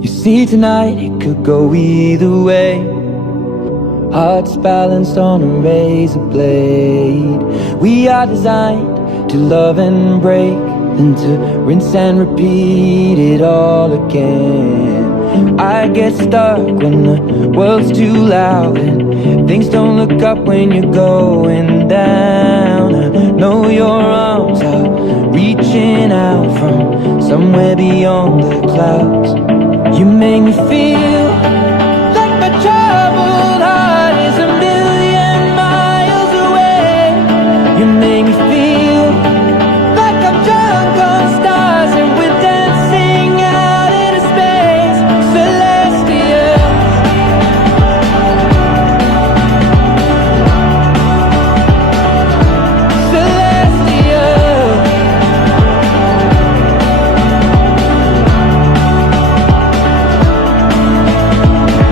You see, tonight it could go either way. Hearts balanced on a razor blade. We are designed to love and break, then to rinse and repeat it all again. I get stuck when the world's too loud and things don't look up when you're going down. I know your arms are reaching out from somewhere beyond the clouds. You make me feel